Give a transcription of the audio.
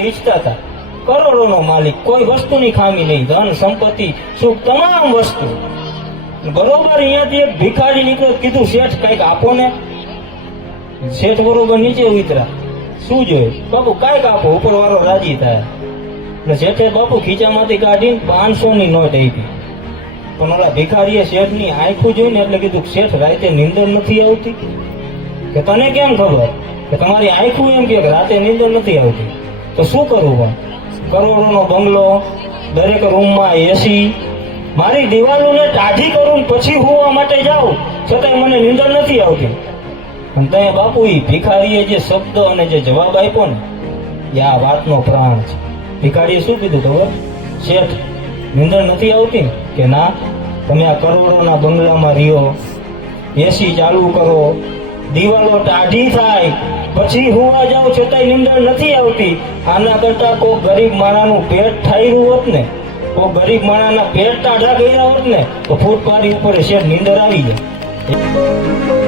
ઈચ્છતા હતા કરોડોનો માલિક, કોઈ વસ્તુની ખામી નહીં, ધન સંપત્તિ સુખ તમામ વસ્તુ. બરોબર અહીંયાથી એક ભિખારી નીકળ્યો, કીધું શેઠ કઈક આપો ને. શેઠ બરોબર નીચે ઉતરા, શું જોયું બાપુ કાંઈક આપો, ઉપર વાળો રાજી થાય. એટલે શેઠે બાપુ ખીચામાંથી કાઢીને 500ની નોટ આપી. પણ ઓલા ભિખારીએ શેઠની આંખું જોઈને એટલે કીધું શેઠ રાતે નીંદર નથી આવતી? કે તને કેમ ખબર? કે તમારી આંખું એમ કે રાતે નીંદર નથી આવતી. તો શું કરવું? કરોડોનો બંગલો, દરેક રૂમમાં એસી, મારી દિવાલોને ટાઢી કરું પછી હોવા માટે જાઉં છતાંય મને નીંદર નથી આવતી. અને ત્યાં બાપુ એ ભિખારીએ જે શબ્દ અને જે જવાબ આપ્યો ને એ આ વાતનો પ્રાણ છે. ભિખારીએ શું કીધું ખબર? શેઠ નીંદર નથી આવતી કે ના, તમે આ કરોડોના બંગલામાં રહ્યો, એસી ચાલુ કરો, દિવાલો ટાઢી થાય પછી હોવા જાવ છતાંય નીંદર નથી આવતી. આના કરતા કોઈ ગરીબ માણાનું પેટ ઠાયરું હોત ને, કોઈ ગરીબ માણાના પેટ ટાઢા કર્યા હોત ને તો ફૂટપાથી ઉપર શેઠ નીંદર આવી જાય.